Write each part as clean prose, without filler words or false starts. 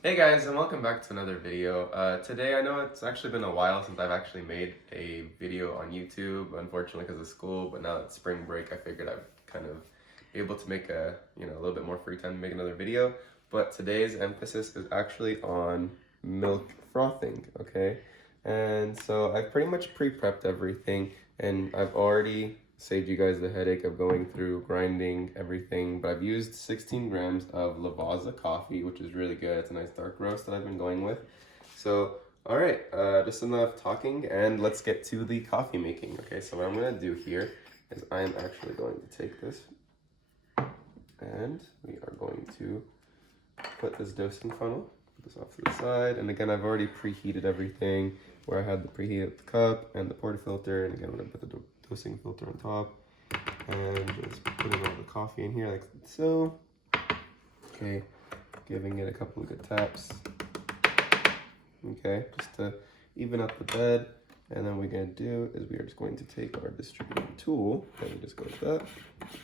Hey guys, and welcome back to another video. Today, I know it's actually been a while since I've actually made a video on YouTube, unfortunately because of school, but now it's spring break, I figured I'd kind of be able to make a little bit more free time to make another video. But today's emphasis is actually on milk frothing, okay? And so I've pretty much pre-prepped everything, and I've already saved you guys the headache of going through grinding everything, but I've used 16 grams of Lavazza coffee, which is really good. It's a nice dark roast that I've been going with. So, all right, just enough talking, and let's get to the coffee making. Okay, so what I'm gonna do here is I'm actually going to take this, and we are going to put this dosing funnel, put this off to the side, and again, I've already preheated everything where I had the preheated cup and the portafilter, and again, I'm gonna put the dosing filter on top and just putting all the coffee in here like so. Okay, giving it a couple of good taps. Okay, just to even up the bed. And then what we're going to do is we are just going to take our distributing tool and we just go like that.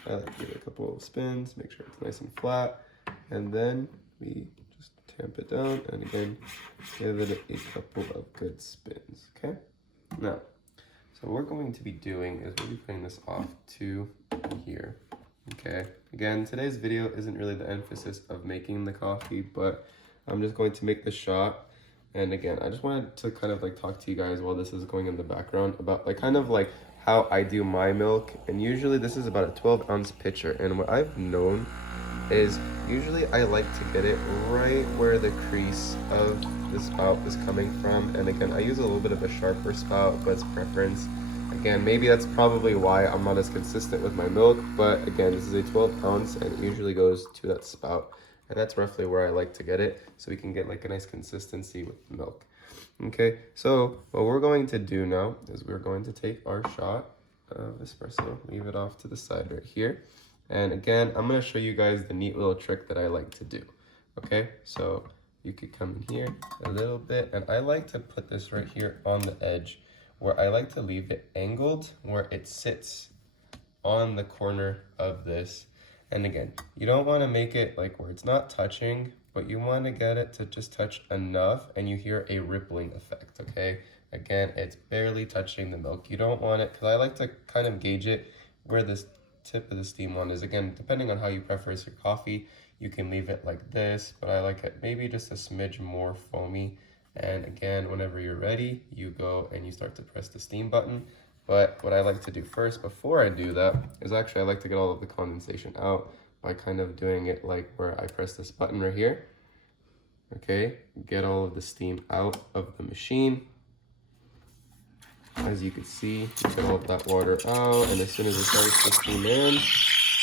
I like to give it a couple of spins, make sure it's nice and flat. And then we just tamp it down and again, give it a couple of good spins, okay? Now, so what we're going to be doing is we'll be putting this off to here, okay? Again, today's video isn't really the emphasis of making the coffee, but I'm just going to make the shot. And again, I just wanted to kind of like talk to you guys while this is going in the background about like kind of like how I do my milk. And usually this is about a 12-ounce pitcher. And what I've known is usually I like to get it right where the crease of the spout is coming from. And again, I use a little bit of a sharper spout, but it's preference. Again, maybe that's probably why I'm not as consistent with my milk, but again, this is a 12-ounce and it usually goes to that spout. And that's roughly where I like to get it so we can get like a nice consistency with the milk. Okay, so what we're going to do now is we're going to take our shot of espresso, leave it off to the side right here. And again, I'm going to show you guys the neat little trick that I like to do. Okay, so you could come in here a little bit, and I like to put this right here on the edge where I like to leave it angled where it sits on the corner of this. And again, you don't want to make it like where it's not touching, but you want to get it to just touch enough and you hear a rippling effect, okay? Again, it's barely touching the milk. You don't want it, because I like to kind of gauge it where this tip of the steam wand is. Again, depending on how you preference your coffee, you can leave it like this, but I like it maybe just a smidge more foamy. And again, whenever you're ready, you go and you start to press the steam button. But what I like to do first before I do that is actually I like to get all of the condensation out by kind of doing it like where I press this button right here. Okay, get all of the steam out of the machine. As you can see, get all of that water out, and as soon as it starts to steam in,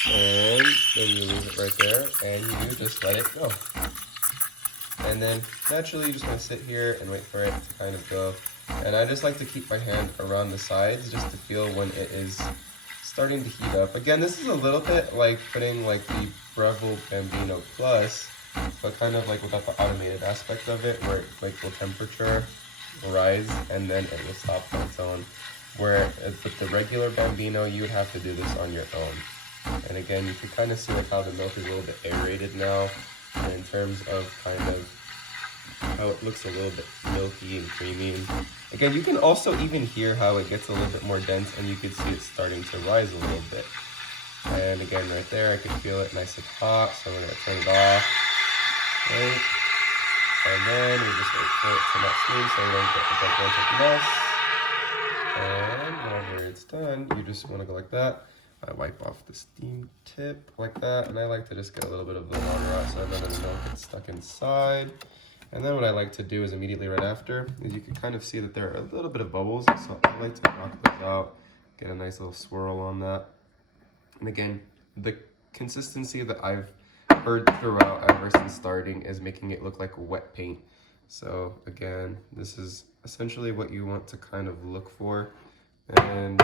and then you leave it right there, and you just let it go. And then naturally you just want to sit here and wait for it to kind of go. And I just like to keep my hand around the sides just to feel when it is starting to heat up. Again, this is a little bit like putting like the Breville Bambino Plus, but kind of like without the automated aspect of it, where like will temperature rise and then it will stop on its own. Where with the regular Bambino, you would have to do this on your own. And again, you can kind of see like how the milk is a little bit aerated now, and in terms of kind of how it looks a little bit milky and creamy. And again, you can also even hear how it gets a little bit more dense, and you can see it starting to rise a little bit. And again, right there, I can feel it nice and hot, so we're gonna turn it off. Right? And then we just wait for it to not steam so we don't get a gigantic mess. And whenever it's done, you just wanna go like that. I wipe off the steam tip like that, and I like to just get a little bit of the water out so none of the milk gets stuck inside. And then what I like to do is immediately right after, is you can kind of see that there are a little bit of bubbles, so I like to knock those out, get a nice little swirl on that. And again, the consistency that I've heard throughout ever since starting is making it look like wet paint. So again, this is essentially what you want to kind of look for. And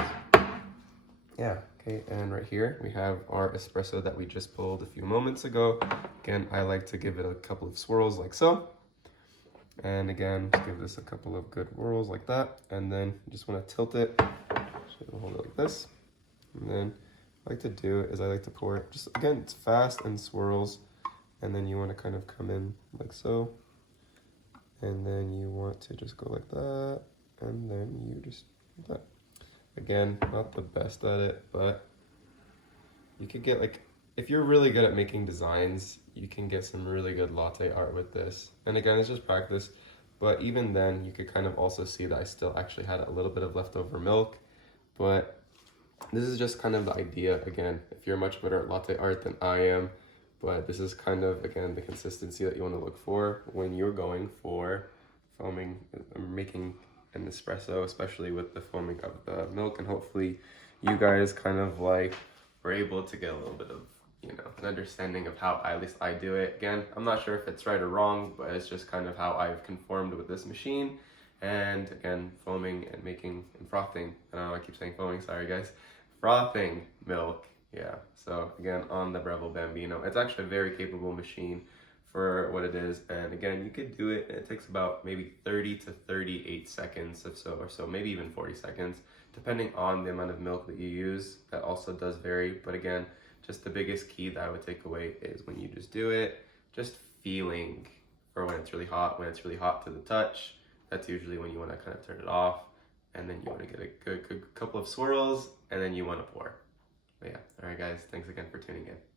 yeah, okay, and right here we have our espresso that we just pulled a few moments ago. Again, I like to give it a couple of swirls like so. And again, just give this a couple of good whirls like that. And then you just want to tilt it. So hold it like this. And then what I like to do is I like to pour it. Just again, it's fast and swirls. And then you want to kind of come in like so. And then you want to just go like that, and then you just like that. Again, not the best at it, but you could get like, if you're really good at making designs, you can get some really good latte art with this. And again, it's just practice, but even then you could kind of also see that I still actually had a little bit of leftover milk, but this is just kind of the idea. Again, if you're much better at latte art than I am, but this is kind of, again, the consistency that you want to look for when you're going for foaming, making an espresso, especially with the foaming of the milk. And hopefully you guys kind of like were able to get a little bit of, you know, an understanding of how at least I do it. Again, I'm not sure if it's right or wrong, but it's just kind of how I've conformed with this machine. And again, foaming and making and frothing. I don't know, I keep saying foaming, sorry guys. Frothing milk, yeah. So again, on the Breville Bambino. It's actually a very capable machine for what it is. And again, you could do it. It takes about maybe 30 to 38 seconds or so, maybe even 40 seconds, depending on the amount of milk that you use. That also does vary. But again, just the biggest key that I would take away is when you just do it, just feeling for when it's really hot to the touch. That's usually when you want to kind of turn it off, and then you want to get a good couple of swirls, and then you want to pour. But yeah, all right guys, thanks again for tuning in.